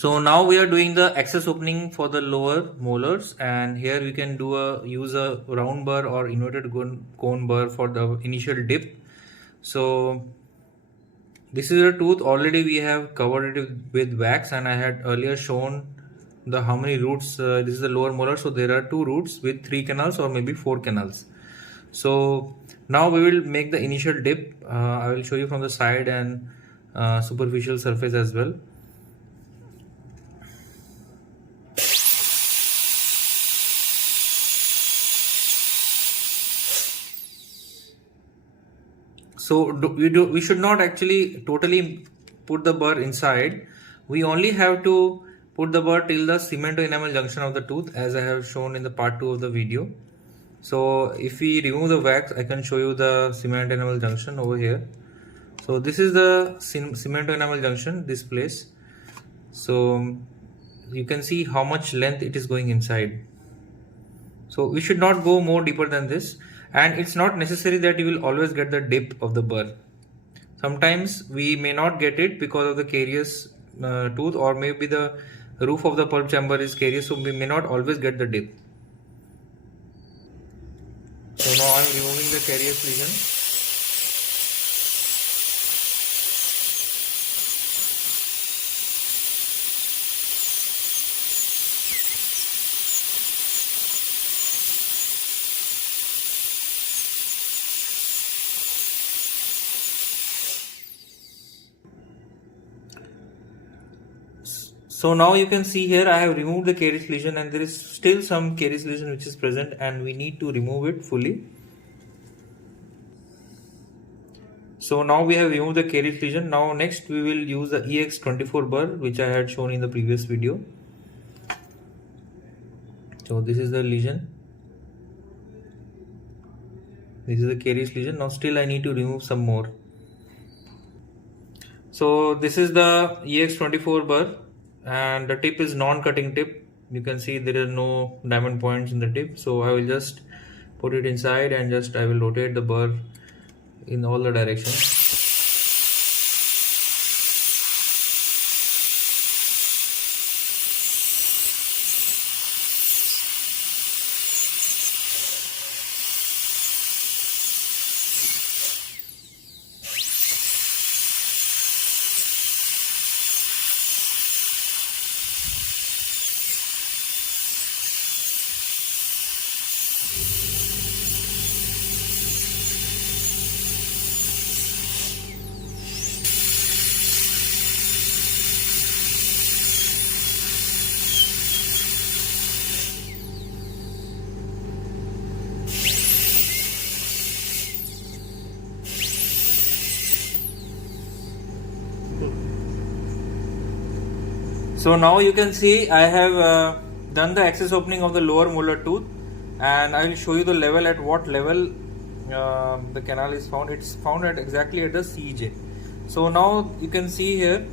So now we are doing the access opening for the lower molars, and here we can use a round burr or inverted cone burr for the initial dip. So this is a tooth. Already we have covered it with wax, and I had earlier shown the how many roots. This is the lower molar, so there are 2 roots with 3 canals or maybe 4 canals. So now we will make the initial dip. I will show you from the side and superficial surface as well. So we should not actually totally put the burr inside. We only have to put the burr till the cement enamel junction of the tooth, as I have shown in the part 2 of the video. So if we remove the wax, I can show you the cement enamel junction over here. So this is the cement enamel junction, this place. So you can see how much length it is going inside. So we should not go more deeper than this, and it's not necessary that you will always get the dip of the burr. Sometimes we may not get it because of the carious tooth, or maybe the roof of the pulp chamber is carious, so we may not always get the dip. So now I am removing the carious lesion. So now you can see here I have removed the caries lesion, and there is still some caries lesion which is present, and we need to remove it fully. So now we have removed the caries lesion. Now next we will use the EX24 burr, which I had shown in the previous video. So this is the lesion. This is the caries lesion. Now still I need to remove some more. So this is the EX24 burr, and the tip is non-cutting tip. You can see there are no diamond points in the tip, so I will just put it inside and I will rotate the burr in all the directions. So now you can see I have done the access opening of the lower molar tooth, and I will show you the level, at what level the canal is found. It's found at exactly at the CJ. So now you can see here,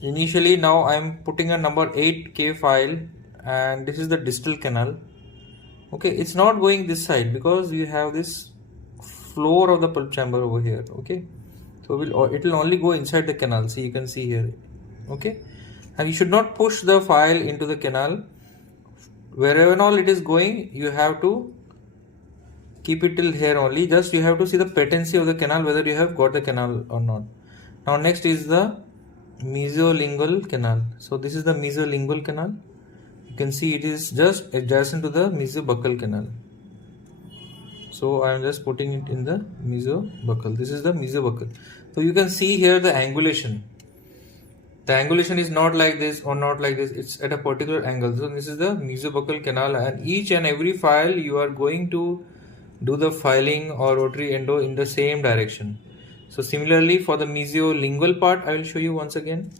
initially now I am putting a number 8K file, and this is the distal canal. Okay, it's not going this side because you have this floor of the pulp chamber over here. Okay, so it will only go inside the canal. See, you can see here. Okay, and you should not push the file into the canal. Wherever all it is going, you have to keep it till here only. Just you have to see the patency of the canal, whether you have got the canal or not. Now next is the mesolingual canal. So this is the mesolingual canal. You can see it is just adjacent to the mesobuccal canal. So I am just putting it in the mesobuccal. This is the mesobuccal. So you can see here the angulation. The angulation is not like this or not like this. It's at a particular angle. So this is the mesobuccal canal, and each and every file you are going to do the filing or rotary endo in the same direction. So similarly for the mesolingual part, I will show you once again.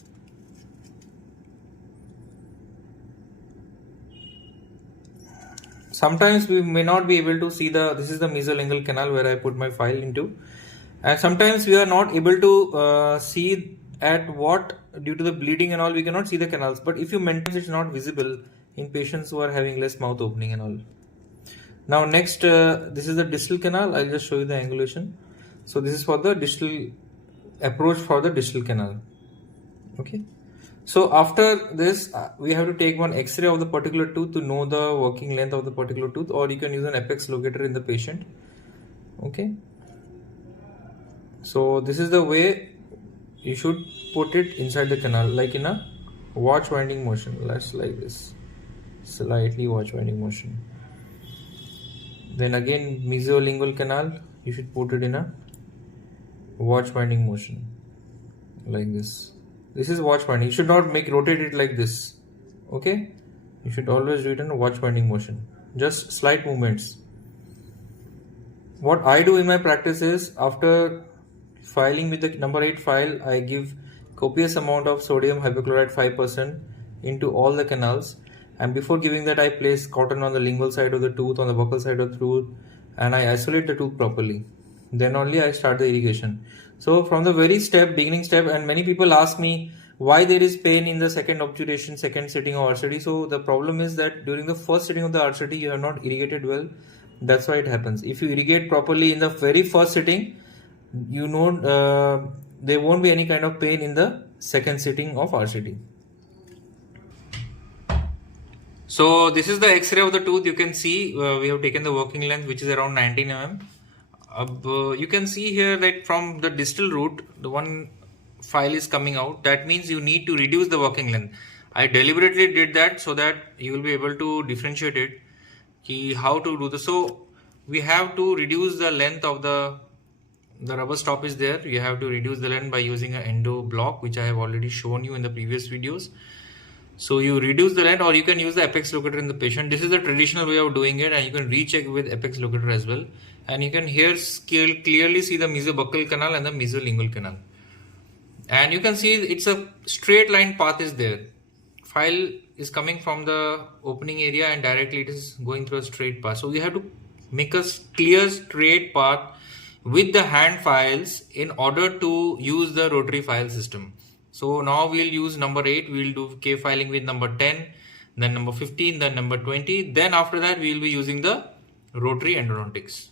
Sometimes we may not be able to see this is the mesolingual canal where I put my file into, and sometimes we are not able to see at what, due to the bleeding and all, we cannot see the canals. But if you maintain, it's not visible in patients who are having less mouth opening and all. Now next, this is the distal canal. I'll just show you the angulation. So this is for the distal approach for the distal canal. Okay. So after this, we have to take one X-ray of the particular tooth to know the working length of the particular tooth, or you can use an apex locator in the patient. Okay. So this is the way you should put it inside the canal, like in a watch winding motion. Let's like this, slightly watch winding motion. Then again, mesolingual canal, you should put it in a watch winding motion, like this. This is watch winding. You should not rotate it like this. Okay, you should always do it in a watch winding motion, just slight movements. What I do in my practice is, after filing with the number 8 file, I give copious amount of sodium hypochlorite 5% into all the canals, and before giving that I place cotton on the lingual side of the tooth, on the buccal side of the tooth, and I isolate the tooth properly. Then only I start the irrigation. So from the very beginning step, and many people ask me why there is pain in the second obturation, second sitting of RCT. So the problem is that during the first sitting of the RCT you have not irrigated well. That's why it happens. If you irrigate properly in the very first sitting, you know there won't be any kind of pain in the second sitting of RCT. So this is the X-ray of the tooth. You can see we have taken the working length, which is around 19 mm. You can see here that from the distal root, the one file is coming out. That means you need to reduce the working length. I deliberately did that so that you will be able to differentiate it. How to do this? So we have to reduce the length of the rubber stop is there. You have to reduce the length by using an endo block, which I have already shown you in the previous videos. So you reduce the length, or you can use the apex locator in the patient. This is the traditional way of doing it, and you can recheck with apex locator as well. And you can here clearly see the mesobuccal canal and the mesolingual canal. And you can see it's a straight line path is there. File is coming from the opening area and directly it is going through a straight path. So you have to make a clear straight path with the hand files in order to use the rotary file system. So now we'll use number 8, we'll do K filing with number 10, then number 15, then number 20. Then after that we'll be using the rotary endodontics.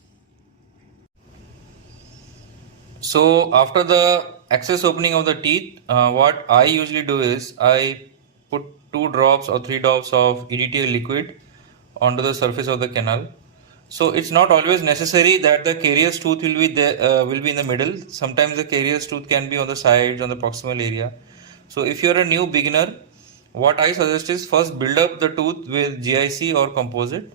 So after the access opening of the teeth, what I usually do is I put 2 drops or 3 drops of EDTA liquid onto the surface of the canal. So it's not always necessary that the carious tooth will be there, will be in the middle. Sometimes the carious tooth can be on the sides, on the proximal area. So if you're a new beginner, what I suggest is first build up the tooth with GIC or composite.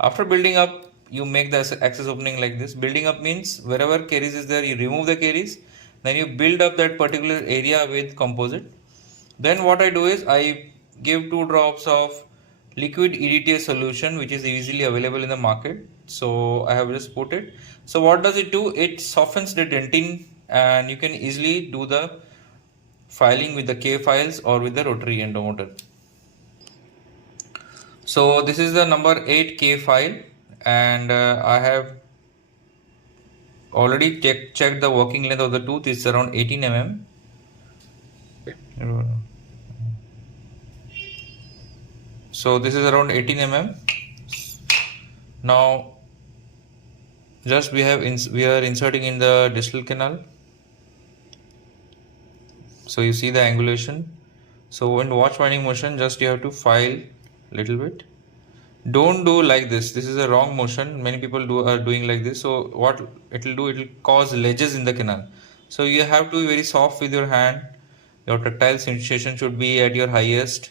After building up, you make the access opening like this. Building up means wherever caries is there, you remove the caries. Then you build up that particular area with composite. Then what I do is I give 2 drops of liquid EDTA solution, which is easily available in the market. So I have just put it. So what does it do? It softens the dentin, and you can easily do the filing with the K files or with the rotary endomotor. So this is the number 8 K file, and I have already checked the working length of the tooth. It's around 18 mm. So this is around 18 mm. Now just we are inserting in the distal canal. So you see the angulation. So in watch winding motion, just you have to file little bit. Don't do like this. This is a wrong motion. Many people are doing like this. So what it will do, it will cause ledges in the canal. So you have to be very soft with your hand. Your tactile sensation should be at your highest,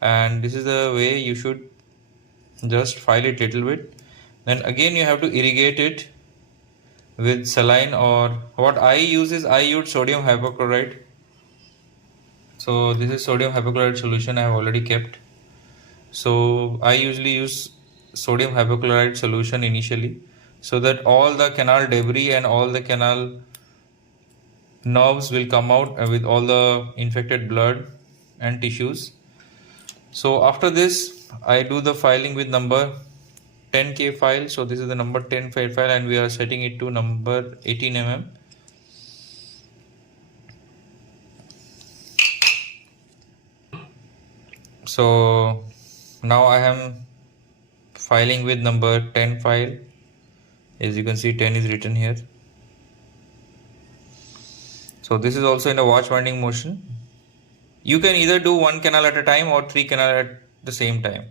and this is the way you should just file it little bit. Then again you have to irrigate it with saline, or what I use is I use sodium hypochlorite. So this is sodium hypochlorite solution I have already kept. So I usually use sodium hypochlorite solution initially, so that all the canal debris and all the canal nerves will come out with all the infected blood and tissues. So after this, I do the filing with number 10K file. So this is the number 10 file, and we are setting it to number 18 mm. So now I am filing with number 10 file. As you can see, 10 is written here. So this is also in a watch winding motion. You can either do one canal at a time or three canal at the same time.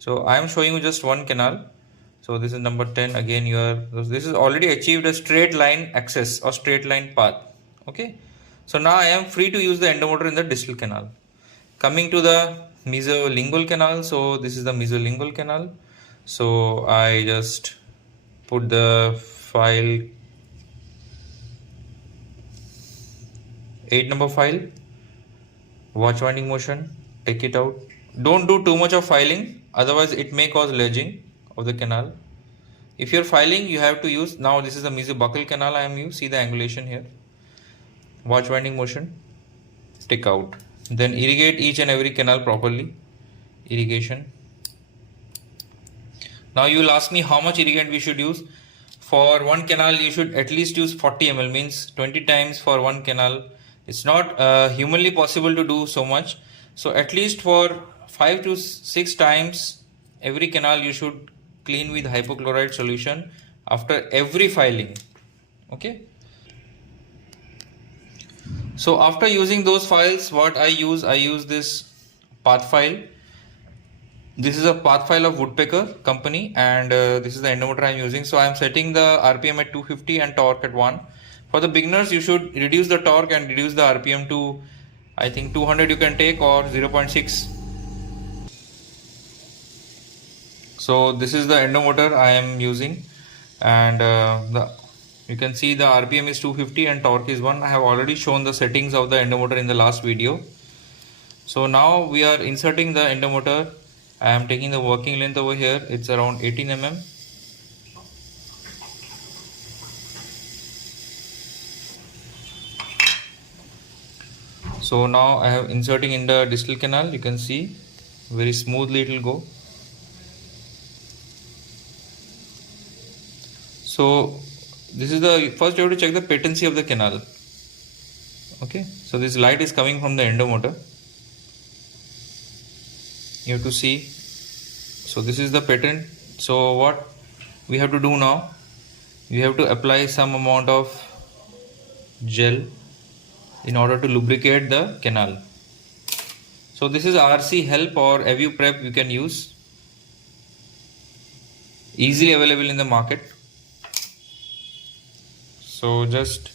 So I am showing you just one canal. So this is number 10. Again, this is already achieved a straight line access or straight line path. Okay. So now I am free to use the endomotor in the distal canal. Coming to the mesolingual canal. So this is the mesolingual canal. So I just put the file 8 number file, watch winding motion, take it out. Don't do too much of filing, otherwise it may cause ledging of the canal. If you're filing, you have to use, now this is the mesobuccal canal I am using, see the angulation here. Watch winding motion, take out. Then irrigate each and every canal properly. Irrigation. Now you will ask me how much irrigant we should use. For one canal you should at least use 40 ml, means 20 times for one canal. It's not humanly possible to do so much. So at least for 5 to 6 times every canal you should clean with hypochlorite solution after every filing. Okay. So after using those files, what I use this path file. This is a path file of Woodpecker company, and this is the endometer I am using. So I am setting the RPM at 250 and torque at 1. For the beginners, you should reduce the torque and reduce the RPM to, I think 200 you can take, or 0.6. So this is the endometer I am using, and you can see the RPM is 250 and torque is 1. I have already shown the settings of the endometer in the last video. So now we are inserting the endometer. I am taking the working length over here, it's around 18 mm. So now I have inserting in the distal canal. You can see very smoothly it will go. So this is the first, you have to check the patency of the canal. Okay, so this light is coming from the endometer. You have to see. So this is the patent. So what we have to do now, we have to apply some amount of gel in order to lubricate the canal. So this is RC Help or Avu Prep you can use, easily available in the market. So just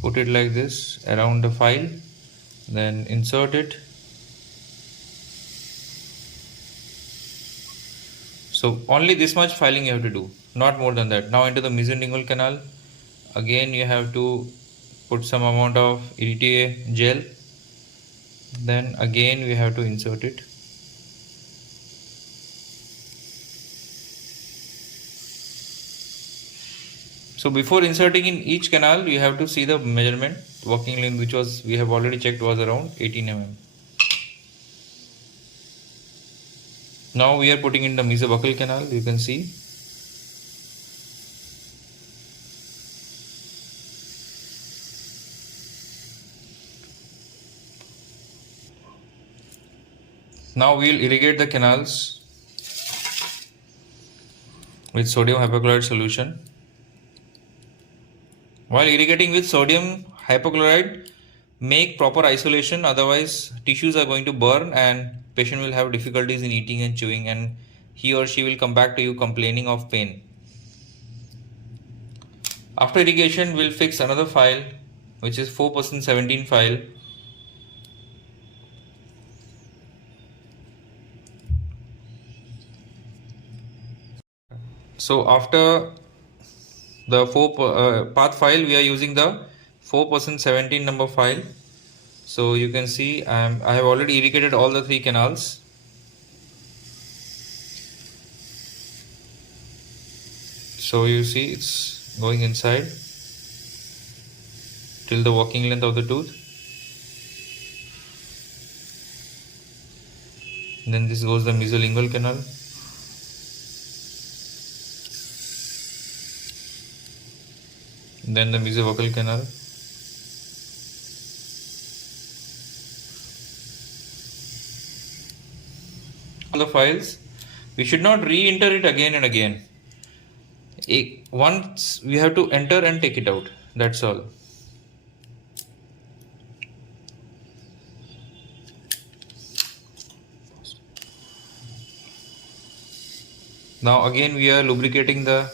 put it like this around the file, then insert it. So only this much filing you have to do, not more than that. Now into the mesolingual canal, again you have to put some amount of EDTA gel, then again we have to insert it. So before inserting in each canal, you have to see the measurement, working length, which was, we have already checked, was around 18 mm. Now we are putting in the mesobuccal canal, you can see. Now we will irrigate the canals with sodium hypochlorite solution. While irrigating with sodium hypochlorite, make proper isolation, otherwise tissues are going to burn and patient will have difficulties in eating and chewing, and he or she will come back to you complaining of pain. After irrigation, we'll fix another file, which is 4% 17 file. So after the path file, we are using the 4% 17 number file. So you can see I have already irrigated all the 3 canals. So you see it's going inside till the working length of the tooth. Then this goes the mesolingual canal. Then the mesobuccal canal. All the files, we should not re-enter it again and again. Once we have to enter and take it out, that's all. Now again we are lubricating the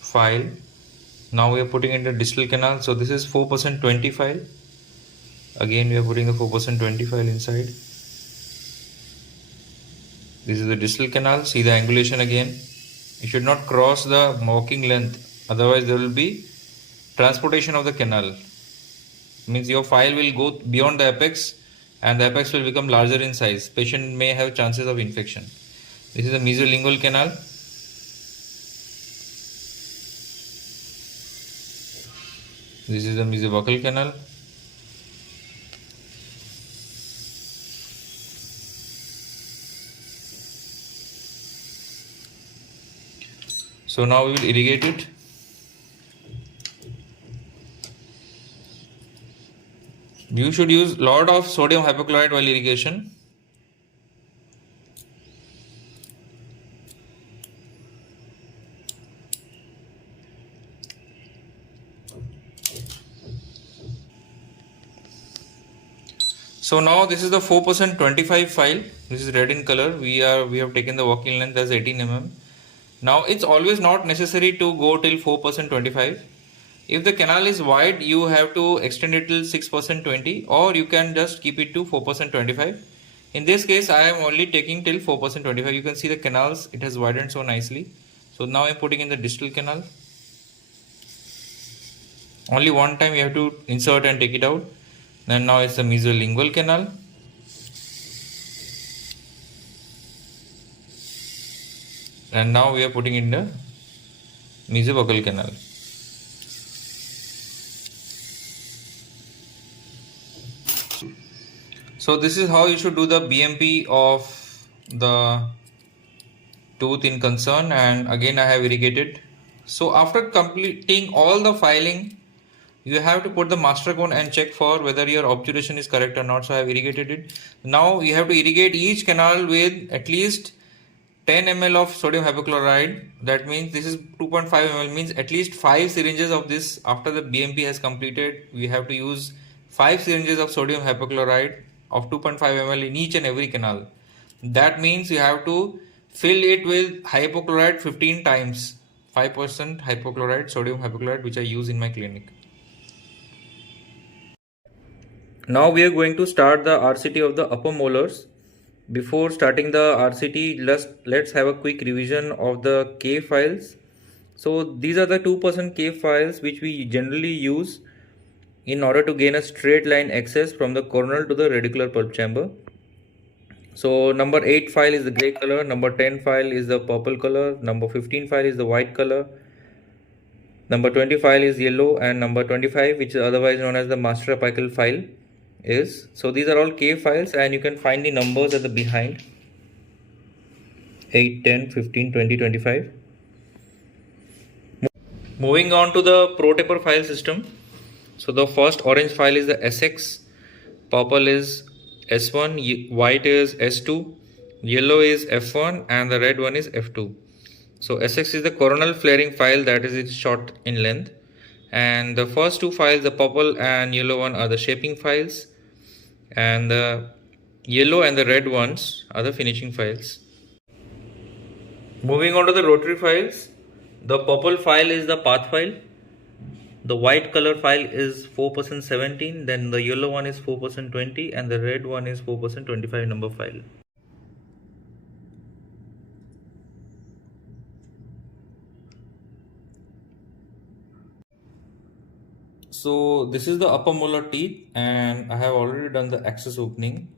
file. Now we are putting in the distal canal. So this is 4% 20 file. Again we are putting the 4% 20 file inside. This is the distal canal. See the angulation again. You should not cross the walking length, otherwise there will be transportation of the canal. Means your file will go beyond the apex and the apex will become larger in size. Patient may have chances of infection. This is the mesolingual canal. This is the mesobuccal canal. So now we will irrigate it. You should use lot of sodium hypochlorite while irrigation. So now this is the 4% 25 file. This is red in color. We have taken the walking length as 18 mm. Now it's always not necessary to go till 4% 25. If the canal is wide, you have to extend it till 6% 20, or you can just keep it to 4% 25. In this case, I am only taking till 4% 25. You can see the canals, it has widened so nicely. So now I am putting in the distal canal. Only one time you have to insert and take it out. Then now it's the mesolingual canal. And now we are putting in the mesobuccal canal. So this is how you should do the BMP of the tooth in concern, and again I have irrigated. So after completing all the filing, you have to put the master cone and check for whether your obturation is correct or not. So I have irrigated it. Now you have to irrigate each canal with at least 10 ml of sodium hypochlorite. That means this is 2.5 ml, means at least 5 syringes of this. After the BMP has completed, we have to use 5 syringes of sodium hypochlorite of 2.5 ml in each and every canal. That means you have to fill it with hypochlorite 15 times. 5% hypochlorite, sodium hypochlorite, which I use in my clinic. Now we are going to start the RCT of the upper molars. Before starting the RCT, let's have a quick revision of the K files. So these are the 2% K files which we generally use in order to gain a straight line access from the coronal to the radicular pulp chamber. So number 8 file is the gray color, number 10 file is the purple color, number 15 file is the white color, number 20 file is yellow, and number 25, which is otherwise known as the master apical file, is. So these are all K files, and you can find the numbers at the behind: 8, 10, 15, 20, 25. Moving on to the ProTaper file system. So the first orange file is the SX, purple is S1, white is S2, yellow is F1, and the red one is F2. So SX is the coronal flaring file, that is it's short in length. And the first two files, the purple and yellow one, are the shaping files, and the yellow and the red ones are the finishing files. Moving on to the rotary files, the purple file is the path file, the white color file is 4% 17, then the yellow one is 4% 20, and the red one is 4% 25 number file. So this is the upper molar teeth, and I have already done the access opening.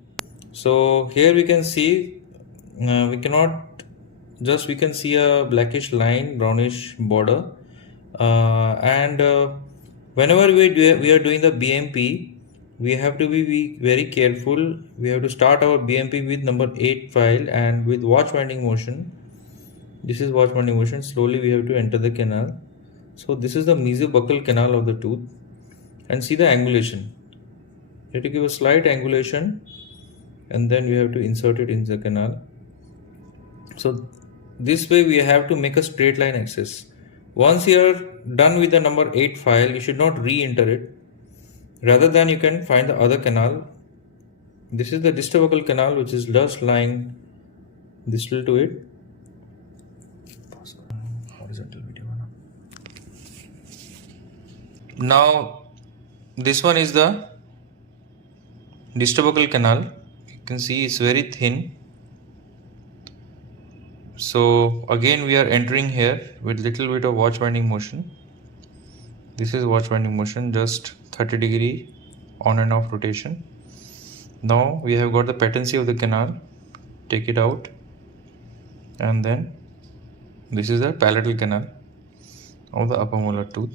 So here we can see we can see a blackish line, brownish border, and whenever we are doing the BMP, we have to be very careful. We have to start our BMP with number 8 file, and with watch winding motion. This is watch winding motion. Slowly we have to enter the canal. So this is the mesobuccal canal of the tooth, and see the angulation. You have to give a slight angulation, and then we have to insert it in the canal. So this way we have to make a straight line access. Once you are done with the number 8 file, you should not re-enter it. Rather than, you can find the other canal. This is the distal buccal canal, which is just lying distal to it. Now this one is the distal canal. You can see it's very thin. So again we are entering here with little bit of watch winding motion. This is watch winding motion, just 30-degree on and off rotation. Now we have got the patency of the canal. Take it out, and then this is the palatal canal of the upper molar tooth,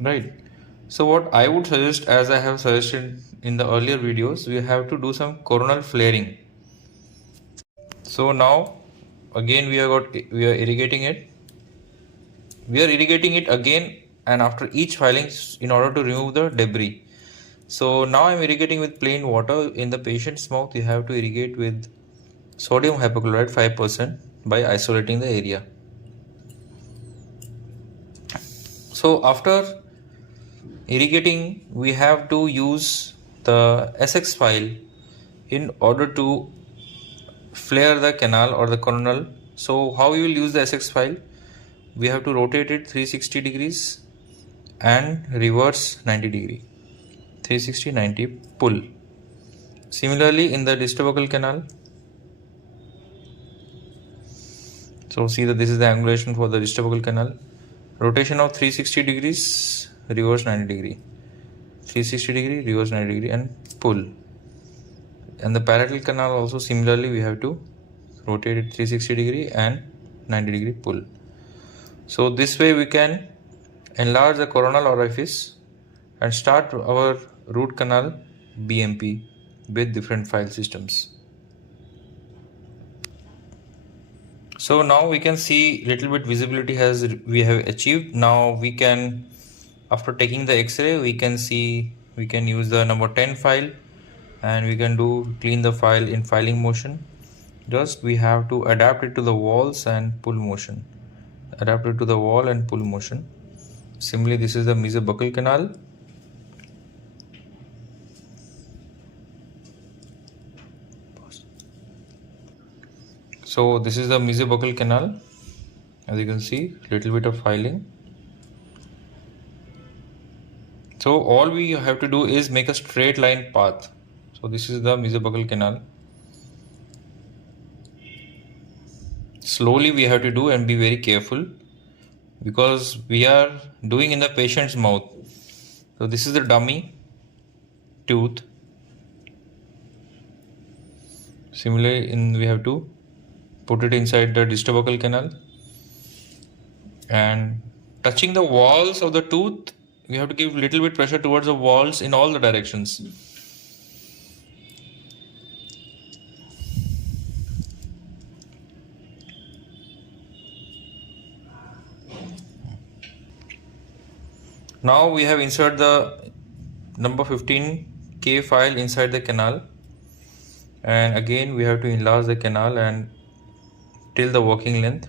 right? So what I would suggest, as I have suggested in the earlier videos, we have to do some coronal flaring. So now again we are irrigating it. We are irrigating it again and after each filing in order to remove the debris. So now I am irrigating with plain water. In the patient's mouth you have to irrigate with sodium hypochlorite 5% by isolating the area. So after irrigating, we have to use the SX file in order to flare the canal or the coronal. So how we will use the SX file? We have to rotate it 360 degrees and reverse 90 degree. 360, 90, pull. Similarly in the distal canal. So see that this is the angulation for the distal canal. Rotation of 360 degrees, reverse 90 degree. 360 degree, reverse 90 degree, and pull. And the palatal canal also similarly we have to rotate it 360 degree and 90 degree, pull. So this way we can enlarge the coronal orifice and start our root canal BMP with different file systems. So now we can see little bit visibility has we have achieved. Now we can, after taking the X-ray, we can see, we can use the number 10 file and we can clean the file in filing motion. Just we have to adapt it to the walls and pull motion. Adapt it to the wall and pull motion. Similarly, this is the mesobuccal canal. So this is the mesobuccal canal. As you can see, little bit of filing. So all we have to do is make a straight line path. So this is the mesobuccal canal. Slowly we have to do and be very careful because we are doing in the patient's mouth. So this is the dummy tooth. Similarly, we have to put it inside the distal canal and touching the walls of the tooth, we have to give little bit pressure towards the walls in all the directions. Now we have inserted the number 15K file inside the canal, and again we have to enlarge the canal and till the working length.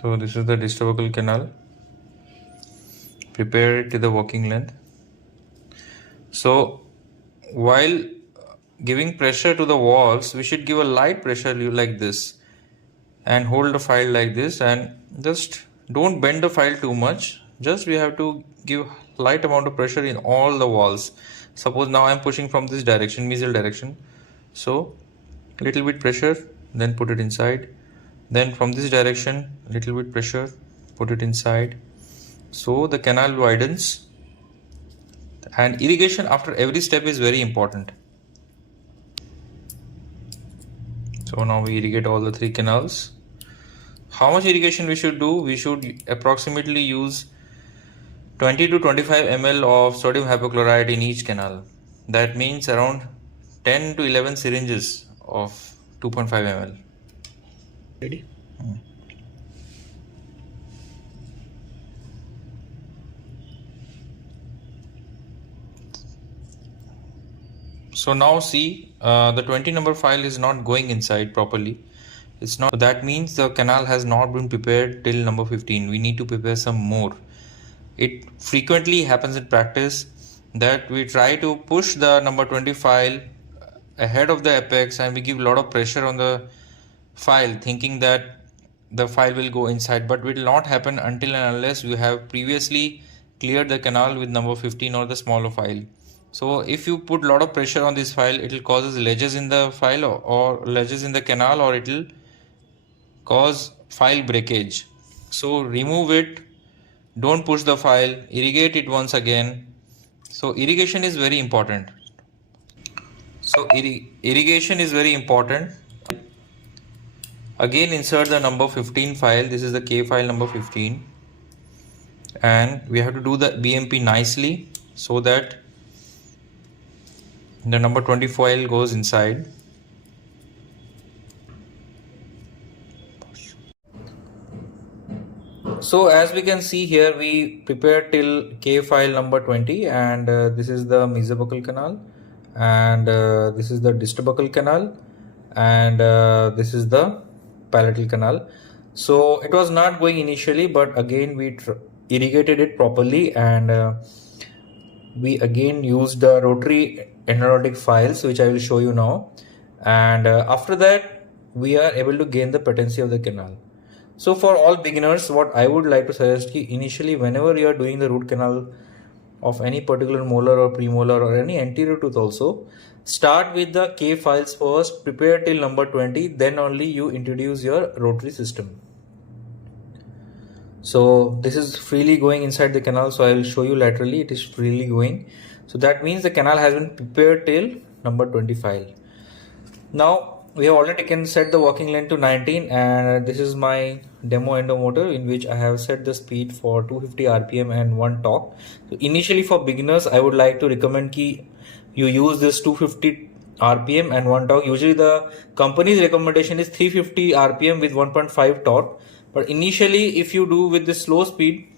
So this is the distal canal. Prepare it to the working length. So while giving pressure to the walls, we should give a light pressure like this and hold the file like this, and just don't bend the file too much. Just we have to give light amount of pressure in all the walls. Suppose now I am pushing from this direction, mesial direction. So little bit pressure, then put it inside. Then from this direction, little bit pressure, put it inside. So the canal widens, and irrigation after every step is very important. So now we irrigate all the 3 canals. How much irrigation we should do? We should approximately use 20 to 25 ml of sodium hypochlorite in each canal. That means around 10 to 11 syringes of 2.5 ml. Ready? So now see, the 20 number file is not going inside properly. It's not. So that means the canal has not been prepared till number 15. We need to prepare some more. It frequently happens in practice that we try to push the number 20 file ahead of the apex and we give a lot of pressure on the file thinking that the file will go inside, but it will not happen until and unless you have previously cleared the canal with number 15 or the smaller file. So if you put a lot of pressure on this file, it will cause ledges in the file or ledges in the canal, or it will cause file breakage. So remove it, don't push the file, irrigate it once again. So irrigation is very important. Irrigation is very important. Again insert the number 15 file. This is the K file number 15, and we have to do the BMP nicely so that the number 20 file goes inside. So as we can see here, we prepared till K file number 20, and this is the mesobuccal canal, and this is the distobuccal canal, and this is the palatal canal. So it was not going initially, but again we irrigated it properly, and we again used the rotary endodontic files, which I will show you now, and after that we are able to gain the patency of the canal. So for all beginners, what I would like to suggest is initially whenever you are doing the root canal of any particular molar or premolar or any anterior tooth also, start with the K files first, prepare till number 20, then only you introduce your rotary system. So this is freely going inside the canal, so I will show you laterally. It is freely going, so that means the canal has been prepared till number 20 file. Now we have already set the working length to 19, and this is my demo endomotor in which I have set the speed for 250 rpm and 1 torque. So initially for beginners, I would like to recommend ki you use this 250 rpm and 1 torque. Usually the company's recommendation is 350 rpm with 1.5 torque, but initially if you do with the slow speed,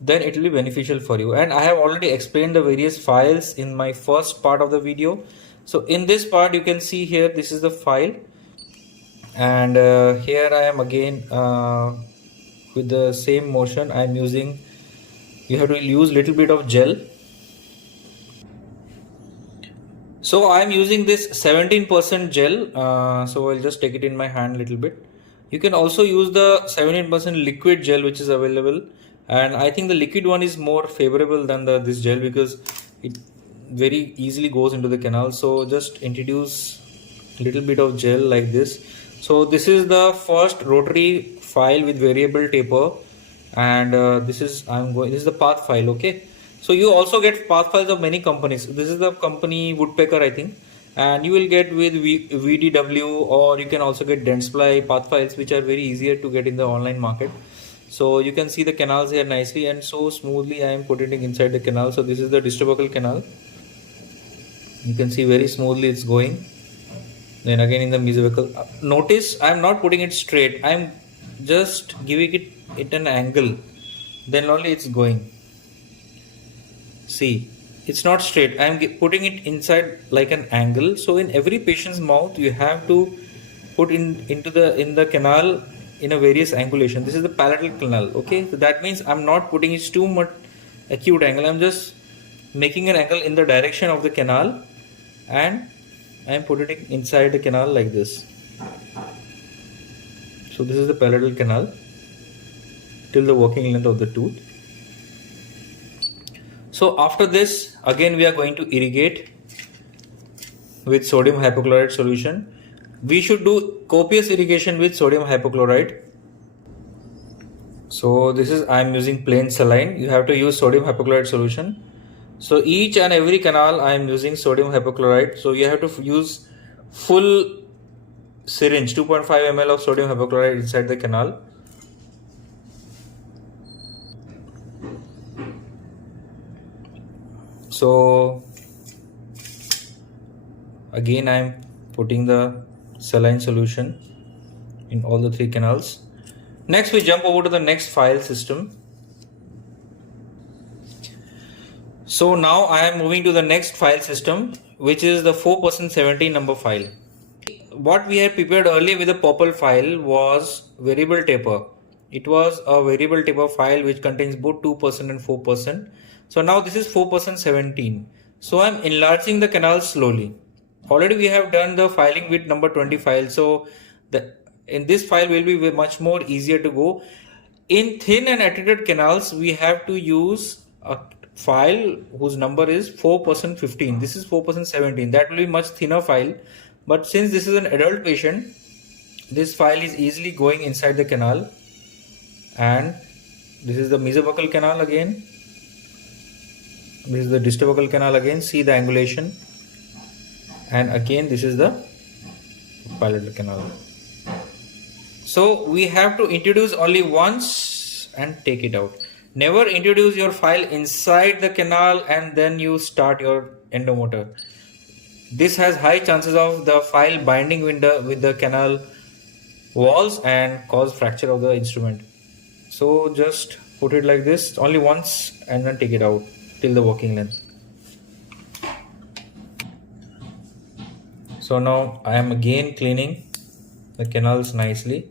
then it will be beneficial for you. And I have already explained the various files in my first part of the video. So in this part you can see here, this is the file, and here I am again with the same motion. I am using, you have to use little bit of gel. So I am using this 17% gel, so I'll just take it in my hand a little bit. You can also use the 17% liquid gel which is available, and I think the liquid one is more favorable than this gel because it very easily goes into the canal. So just introduce a little bit of gel like this. So this is the first rotary file with variable taper, and this is the path file. Okay, so you also get path files of many companies. This is the company Woodpecker, I think, and you will get with VDW, or you can also get Dentsply path files, which are very easier to get in the online market. So you can see the canals here nicely, and so smoothly I am putting it inside the canal. So this is the distobuccal canal. You can see very smoothly it's going. Then again in the mesobuccal, notice I am not putting it straight. I am just giving it an angle. Then only it's going. See, it's not straight. I am putting it inside like an angle. So in every patient's mouth, you have to put in the canal in a various angulation. This is the palatal canal. Okay, so that means I'm not putting it too much acute angle. I'm just making an angle in the direction of the canal, and I am putting it inside the canal like this. So this is the palatal canal till the working length of the tooth. So after this, again we are going to irrigate with sodium hypochlorite solution. We should do copious irrigation with sodium hypochlorite. So this is, I am using plain saline. You have to use sodium hypochlorite solution. So each and every canal I am using sodium hypochlorite. So you have to use full syringe, 2.5 ml of sodium hypochlorite inside the canal. So again I am putting the saline solution in all the 3 canals. Next we jump over to the next file system. So now I am moving to the next file system, which is the 4% 17 number file. What we had prepared earlier with the purple file was variable taper. It was a variable taper file which contains both 2% and 4%. So now this is 4% 17. So I am enlarging the canal slowly. Already we have done the filing with number 20 file. So in this file will be much more easier to go. In thin and attenuated canals, we have to use a file whose number is 4% 15. This is 4% 17. That will be much thinner file. But since this is an adult patient, this file is easily going inside the canal. And this is the mesobuccal canal again. This is the distobuccal canal again. See the angulation. And again, this is the palatal canal. So we have to introduce only once and take it out. Never introduce your file inside the canal and then you start your endomotor. This has high chances of the file binding with the canal walls and cause fracture of the instrument. So just put it like this only once and then take it out till the working length. So now I am again cleaning the canals nicely.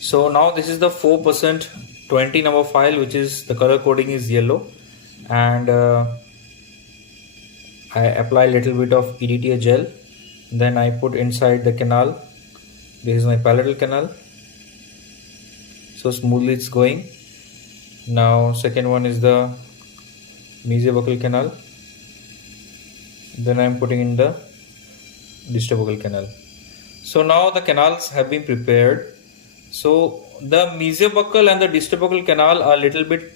So now this is the 4% 20 number file, which is the color coding is yellow, and I apply a little bit of EDTA gel. Then I put inside the canal. This is my palatal canal. So smoothly it's going. Now second one is the mesobuccal canal. Then I am putting in the distobuccal canal. So now the canals have been prepared. So the mesobuccal and the distobuccal canal are a little bit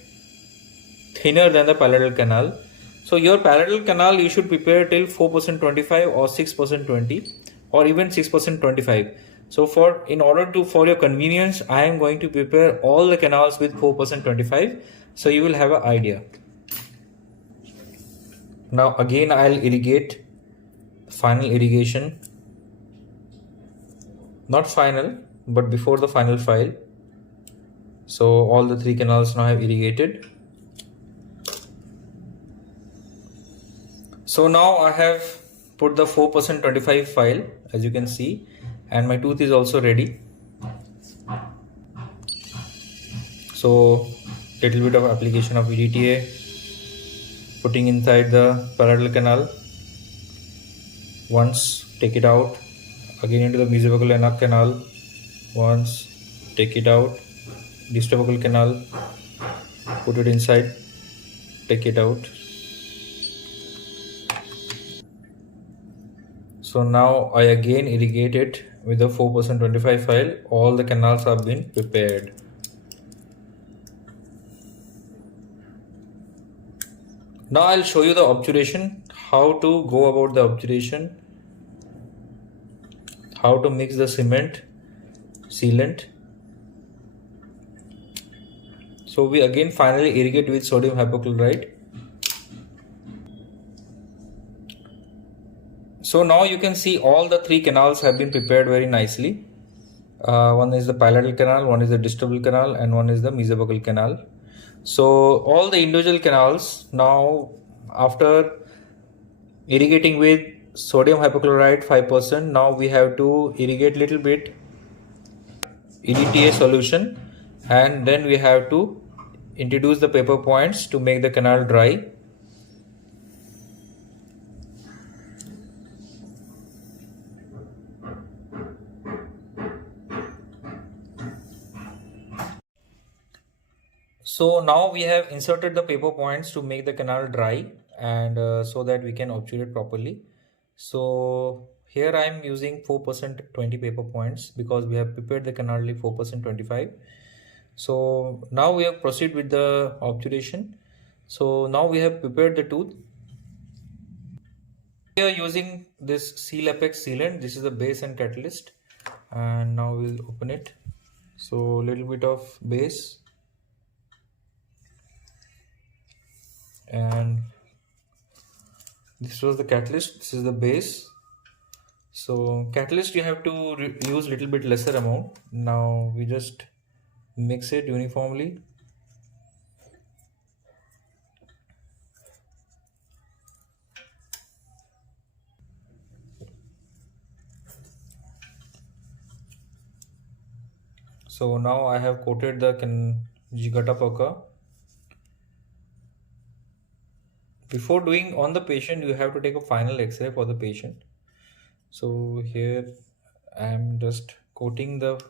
thinner than the palatal canal. So your palatal canal you should prepare till 4% 25 or 6% 20 or even 6% 25. So for your convenience, I am going to prepare all the canals with 4% 25. So you will have an idea. Now again I'll irrigate, final irrigation. Not final, but before the final file. So all the three canals now have irrigated. So now I have put the 4% 25 file, as you can see, and my tooth is also ready. So little bit of application of EDTA, putting inside the palatal canal. Once, take it out, again into the mesobuccal canal. Once, take it out, distobuccal canal, put it inside, take it out. So now I again irrigate it with the 4% 25 file. All the canals have been prepared. Now I'll show you the obturation, how to go about the obturation, how to mix the cement, sealant. So we again finally irrigate with sodium hypochlorite. So now you can see all the three canals have been prepared very nicely. One is the palatal canal, one is the distobuccal canal, and one is the mesobuccal canal. So all the individual canals now, after irrigating with sodium hypochlorite 5%, now we have to irrigate little bit EDTA solution, and then we have to introduce the paper points to make the canal dry. So now we have inserted the paper points to make the canal dry, and so that we can obturate properly. So here I am using 4% 20 paper points because we have prepared the canal 4% 25. So now we have proceed with the obturation. So now we have prepared the tooth. We are using this Seal Apex sealant. This is the base and catalyst, and now we'll open it. So a little bit of base, and this was the catalyst. This is the base. So catalyst you have to use little bit lesser amount. Now we just mix it uniformly. So now I have coated the Gata Paka. Before doing on the patient, you have to take a final X-ray for the patient. So here I am just coating the.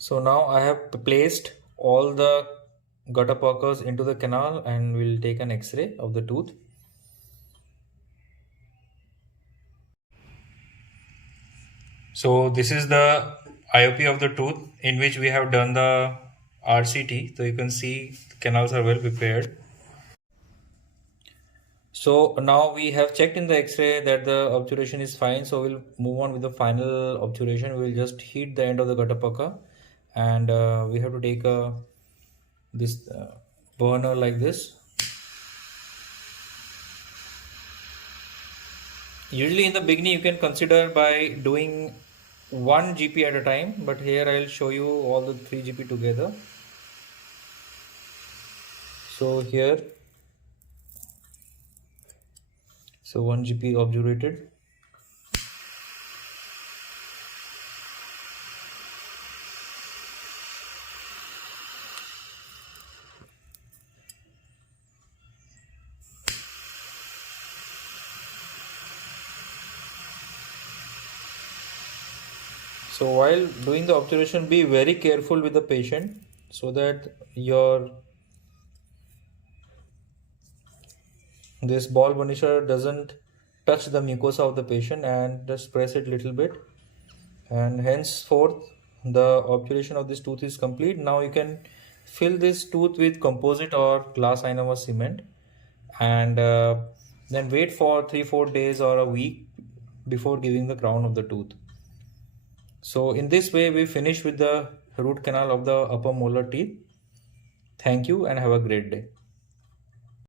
So now I have placed all the gutter puckers into the canal and we'll take an X-ray of the tooth. So this is the IOP of the tooth in which we have done the RCT. So you can see the canals are well prepared. So now we have checked in the X-ray that the obturation is fine. So we'll move on with the final obturation. We'll just heat the end of the gutter pucker, and we have to take this burner like this. Usually in the beginning you can consider by doing 1 GP at a time, but here I'll show you all the 3 GP together. So here, so 1 GP obturated. So while doing the obturation, be very careful with the patient so that this ball burnisher doesn't touch the mucosa of the patient, and just press it little bit, and henceforth the obturation of this tooth is complete. Now you can fill this tooth with composite or glass ionomer cement, and then wait for 3-4 days or a week before giving the crown of the tooth. So in this way we finish with the root canal of the upper molar teeth. Thank you and have a great day.